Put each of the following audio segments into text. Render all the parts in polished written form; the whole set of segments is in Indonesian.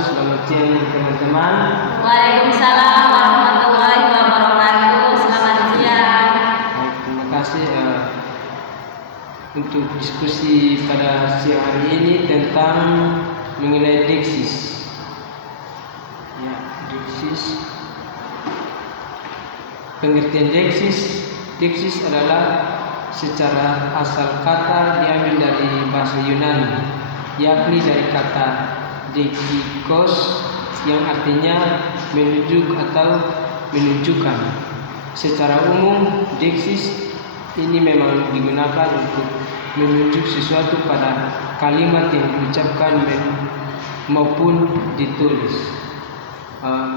selamat siang teman-teman. Waalaikumsalam warahmatullahi wabarakatuh. Selamat siang. Terima kasih untuk diskusi pada siang hari ini tentang mengenai deksis. Ya, deksis. Pengertian deksis adalah secara asal kata diambil dari bahasa Yunani, yakni dari kata dekikos yang artinya menunjuk atau menunjukkan. Secara umum, deksis ini memang digunakan untuk menunjuk sesuatu pada kalimat yang diucapkan maupun ditulis.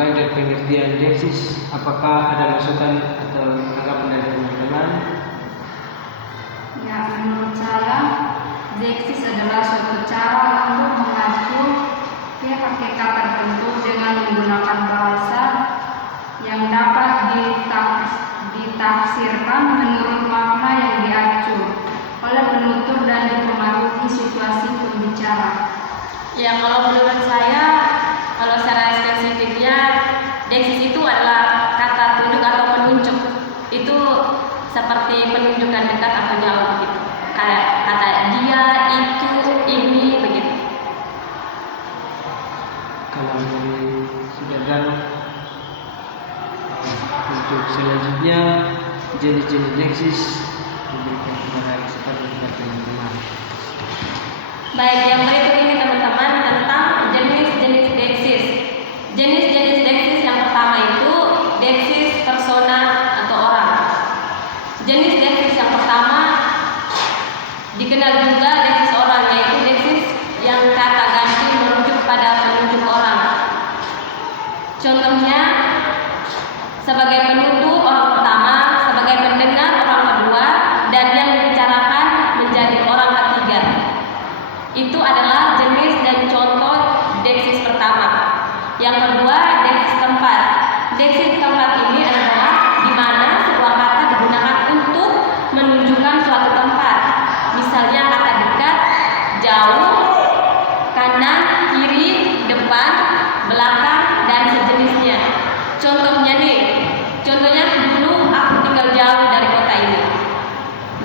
Baik dari pengertian deksis, apakah ada masukan atau tanggapan dari teman-teman? Ya, menurut saya deksis adalah suatu cara untuk mengacu ke hakikat tertentu dengan menggunakan bahasa yang dapat ditafsirkan menurut makna yang diacu oleh penutur dan dipengaruhi situasi pembicara. Ya, kalau menurut saya, kalau secara spesifiknya, deksis itu adalah kata tunduk atau penunjuk. Itu seperti penunjukan dekat atau jauh gitu. Kayak kata dia, itu, ini, begitu. Kalau dari saudara, untuk selanjutnya jenis-jenis deksis diberikan kepada teman-teman. Baik, yang berikut ini teman-teman tentang jenis-jenis deksis. Jenis-jenis deksis yang pertama itu deksis persona atau orang. Jenis deksis yang pertama dikenal juga deksis orang, yaitu deksis yang kata ganti merujuk pada penunjuk orang. Contohnya sebagai penutur orang pertama, sebagai pendengar orang kedua, dan yang dibicarakan menjadi orang ketiga. Itu adalah jenis dan contoh deksis pertama. Yang kedua, deksis tempat. Deksis tempat ini adalah di mana sebuah kata digunakan untuk menunjukkan suatu tempat. Misalnya kata dekat, jauh, kanan, kiri, depan, belakang, dan sejenisnya. Contohnya dulu aku tinggal jauh dari kota ini.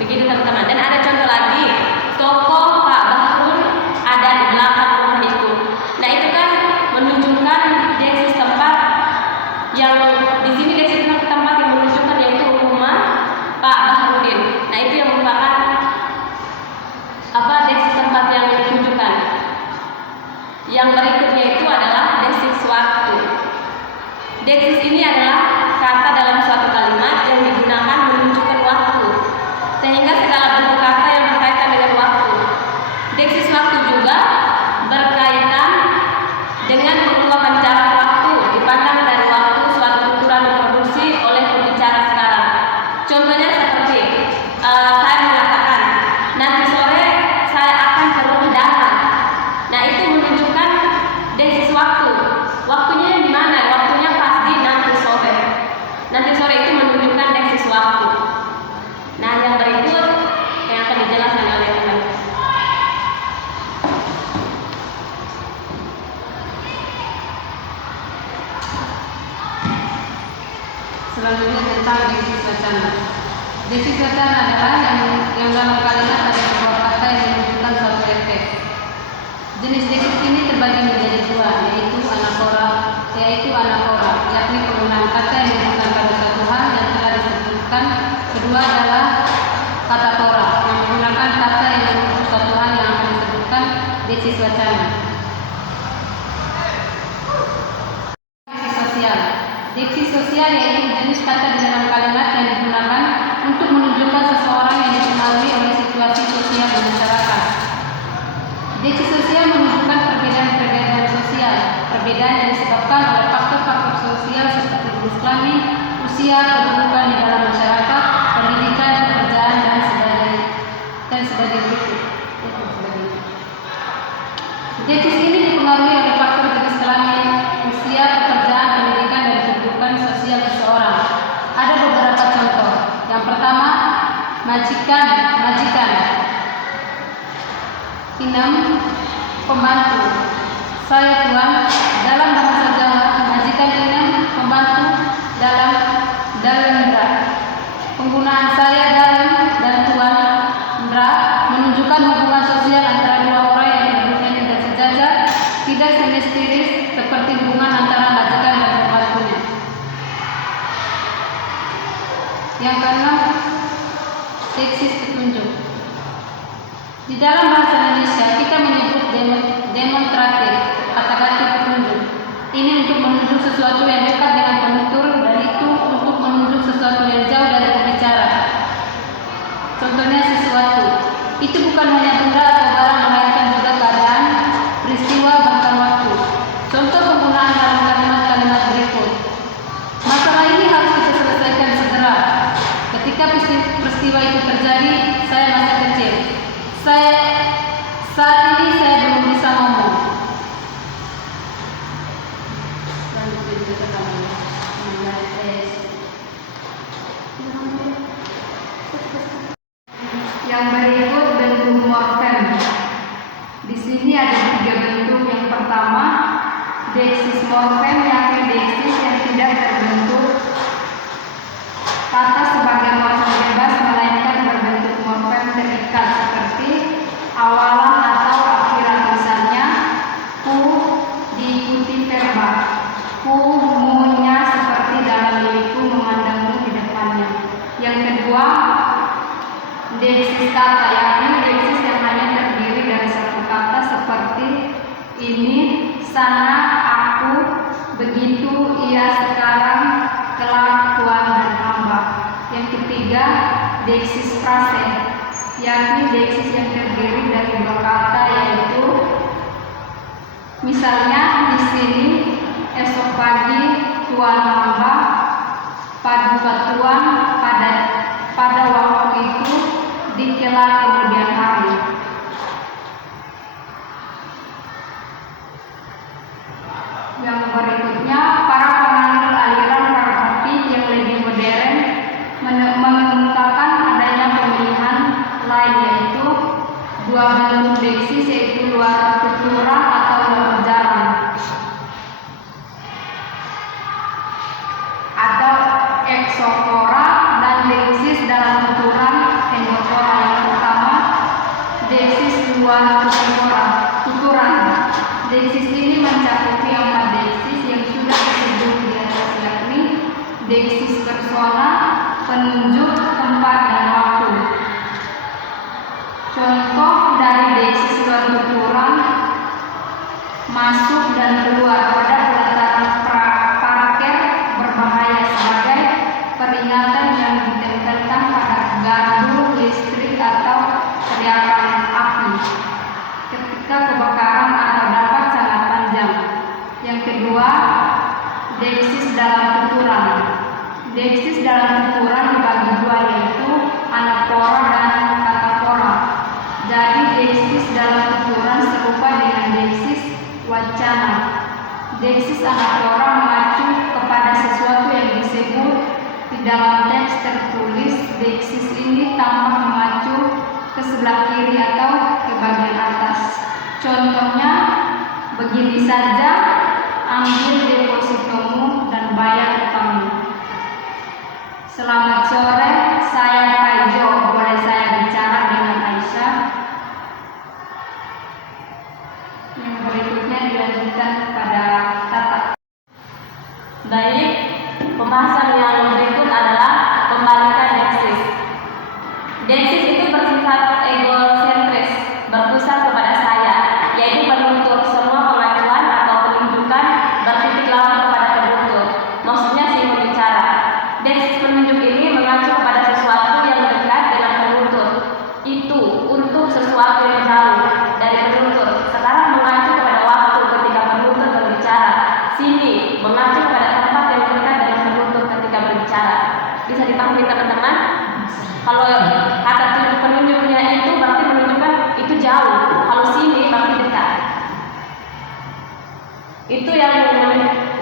Begitu teman-teman. Dan ada contoh lagi, toko Pak Bahrul ada di belakang rumah itu. Nah, itu kan menunjukkan deksis tempat. Yang di sini deksis tempat yang menunjukkan yaitu rumah Pak Bahrudin. Nah, itu yang merupakan deksis tempat yang ditunjukkan. Yang berikutnya itu adalah deksis waktu. Deksis ini adalah kata dalam suatu kalimat yang digunakan menunjukkan waktu, sehingga segala bentuk kata yang berkaitan dengan waktu. Deksis waktu juga berkaitan dengan penguapan jarak waktu dipandang dari waktu suatu tuturan diproduksi oleh pembicara sekarang. Contohnya seperti saya mengatakan, nanti sore saya akan ke rumah Dana. Nah, itu menunjukkan deksis waktu. Waktunya di mana? Waktunya pas di nanti sore. Nanti sore itu menunjukkan deksis waktu. Nah, yang berikut yang akan dijelaskan oleh teman. Selanjutnya tentang deksis wacana. Deksis wacana adalah yang dalam kalimat ada sebuah kata yang menunjukkan suatu efek. Jenis deksis ini terbagi menjadi dua, yaitu anakora, yakni penggunaan kata yang menunjukkan pada suatu hal yang telah disebutkan. Kedua adalah katatora, yang menggunakan kata yang menuju suatu hal yang akan disebutkan. Deksis wacana. Deksis sosial. Deksis sosial yaitu jenis kata di dalam kalimat yang digunakan untuk menunjukkan seseorang yang dipengaruhi oleh situasi sosial di masyarakat. Deksis sosial menunjukkan perbedaan-perbedaan sosial, perbedaan yang disebabkan oleh faktor-faktor sosial seperti jenis kelamin, usia, kedudukan di dalam masyarakat, pendidikan, pekerjaan, dan sebagainya. Deksis ini dipengaruhi oleh faktor jenis kelamin, usia, pekerjaan, pendidikan, dan kedudukan sosial seseorang. Ada beberapa contoh. Yang pertama, majikan. 6. Pembantu. saya Tuan, dalam bahasa Jawa, majikan ini membantu dalam dalendra. Penggunaan saya dan Tuan Indra menunjukkan hubungan sosial antara dua orang yang hidupnya tidak sejajar, tidak semestiris seperti hubungan antara majikan dan pembantunya. Yang keenam, deksis petunjuk. Di dalam bahasa Indonesia kita menyebut demonstratif, kata-kata petunjuk. Ini untuk menunjuk sesuatu yang dekat dengan penutur, dan itu untuk menunjuk sesuatu yang jauh dari pembicara. Contohnya sesuatu. Itu bukan hanya benda atau barang, melainkan juga keadaan, peristiwa, bahkan waktu. Contoh penggunaan dalam kalimat-kalimat berikut. Masalah ini harus kita selesaikan segera. Ketika peristiwa itu terjadi, saya masih kecil. Saat ini saya belum bisa ngomong. Yang berikut bentuk morfem. Di sini ada 3 bentuk. Yang pertama, deksis morfem, yakni deksis yang tidak terbentuk kata sebagai morfem bebas, melainkan berbentuk morfem terikat seperti awalan atau akhiran. Misalnya, ku diikuti verba, ku munya seperti dalam diriku memandangmu di depannya. Yang kedua, deksis kata, yakni deksis yang hanya terdiri dari satu kata seperti ini, sana, aku, begitu, ia, sekarang, kelak, Tuhan, dan hamba. Yang ketiga, deksis frase, yakni deksis yang terdiri dari 2 kata, yaitu misalnya di sini, esok pagi, Tuhan, hamba, paduka Tuhan, pada waktu itu, di kelak kemudian hari. Yang berikutnya, para penganut aliran pragmatik yang lebih modern mengemukakan adanya pemilihan lain, yaitu 2 bentuk deksis, yaitu luar tuturan atau luar jalan. Ada eksofora dan deksis dalam tuturan endofora. Yang pertama, deksis luar tuturan. Deksis ini mencakupi 4 deksis yang sudah disebut di atas, yakni deksis persona, penunjuk, tempat, dan waktu. Contoh dari deksis luar tuturan: masuk dan keluar pada pelataran parkir berbahaya, sebagai peringatan yang ditempelkan pada gardu listrik atau teriakan api ketika kebakaran atau dapat sangat panjang. Yang kedua, deksis dalam tuturan. Deksis dalam tuturan dibagi 2, yaitu anafora dan katafora. Jadi deksis dalam tuturan serupa dengan deksis wacana. Deksis anafora mengacu kepada sesuatu yang disebut di dalam teks tertulis. Deksis ini tampak mengacu ke sebelah kiri atau ke bagian atas. Contohnya, begini saja, ambil depositomu dan bayar utangmu. Selamat sore, saya Kaijo. Boleh saya bicara dengan Aisyah? Yang berikutnya dilanjutkan kepada Tata. Baik, pembahasan yang berikut adalah pembalikan deksis. Deksis itu bersifat egosentris, berpusat kepada saya, yaitu penutur. Semua pengakuan atau penunjukan bertitik lawan kepada penutur, maksudnya si pembicara. Deksis penunjuk ini mengacu kepada sesuatu yang dekat dengan penutur, itu untuk sesuatu yang jauh dari penutur. Sekarang mengacu kepada waktu ketika penutur berbicara. Sini mengacu kepada tempat yang dekat dengan penutur ketika berbicara. Bisa dipahami teman-teman? Kalau kata penunjuknya itu berarti menunjukkan itu jauh, kalau sini berarti dekat. Itu yang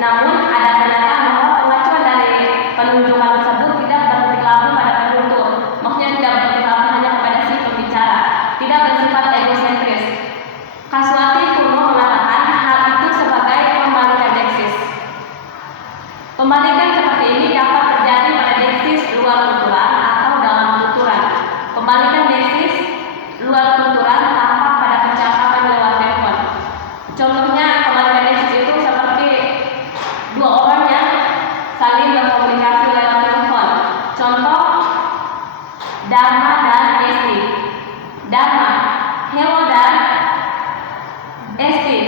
namun ada tanda bahwa pengacuan dari penunjukan tersebut tidak bertitik lawan pada penutur, maksudnya tidak bertitik lawan hanya kepada si pembicara, tidak bersifat egosentris. Kaswati Purno mengatakan hal Dharma dan Esti. Dharma, hello dan Esti,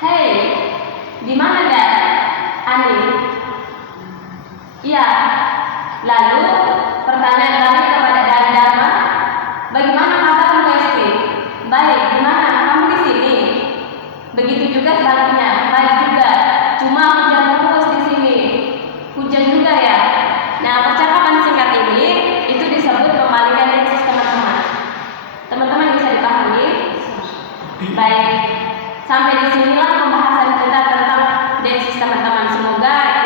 hey, di mana dan? Ani, iya. Lalu pertanyaan kami kepada Dharma, bagaimana kabarmu Esti? Baik, di mana? Kamu di sini? Begitu juga sebaliknya, baik juga. Cuma hujan terus di sini. Hujan juga ya. Nah, percakapan singkat ini itu disebut pembalikan deksis teman-teman. Teman-teman bisa dipahami? Baik. Sampai disinilah pembahasan kita tentang deksis teman-teman. Semoga